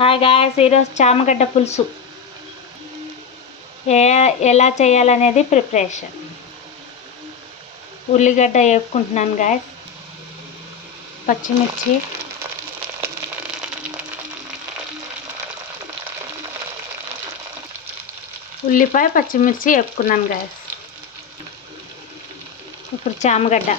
Hi guys, ఈరోజు చామగడ్డ పులుసు ఎలా చేయాలనేది ప్రిపరేషన్. ఉల్లిగడ్డ వేపుకుంటున్నాను గాయ్స్, పచ్చిమిర్చి, ఉల్లిపాయ, పచ్చిమిర్చి వేపుకున్నాను గాయ్స్. ఇప్పుడు చామగడ్డ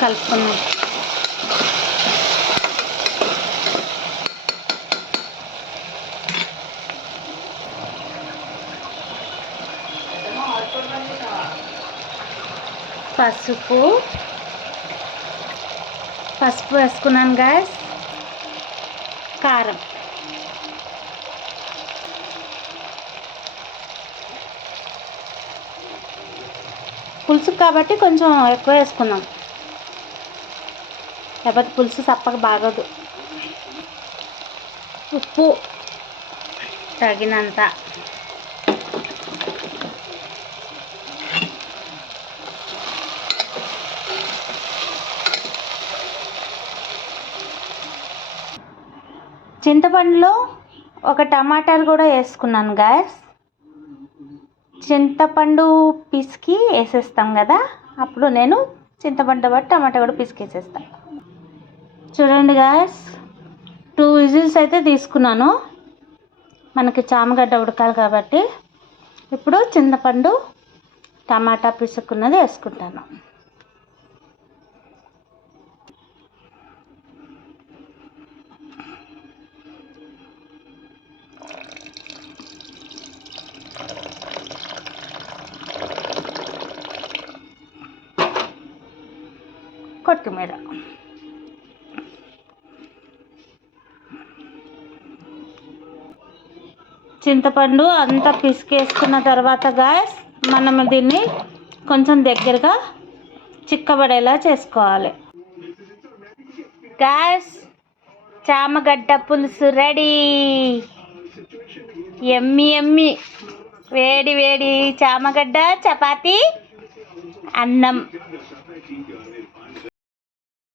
కలుపుకున్నాం. పసుపు వేసుకున్నాను గాయ్స్. కారం, పులుసు కాబట్టి కొంచెం ఎక్కువ వేసుకున్నాం, లేకపోతే పులుసు సప్పగా బాగోదు. ఉప్పు తగినంత, చింతపండులో ఒక టమాటాలు కూడా వేసుకున్నాను గాయస్. చింతపండు పిసికి వేసేస్తాం కదా, అప్పుడు నేను చింతపండు బట్టి టమాటా కూడా పిసికి వేసేస్తాను. చూడండి గాయస్, 2 విజిల్స్ అయితే తీసుకున్నాను. మనకి చామగడ్డ ఉడకాలి కాబట్టి ఇప్పుడు చింతపండు టమాటా పిసుకున్నది వేసుకుంటాను. కొత్తిమీర, చింతపండు అంతా పిసికేసుకున్న తర్వాత గాయస్, మనం దీన్ని కొంచెం దగ్గరగా చిక్కబడేలా చేసుకోవాలి. గాయస్, చామగడ్డ పులుసు రెడీ. ఎమ్మి ఎమ్మి వేడి వేడి చామగడ్డ చపాతి, అన్నం.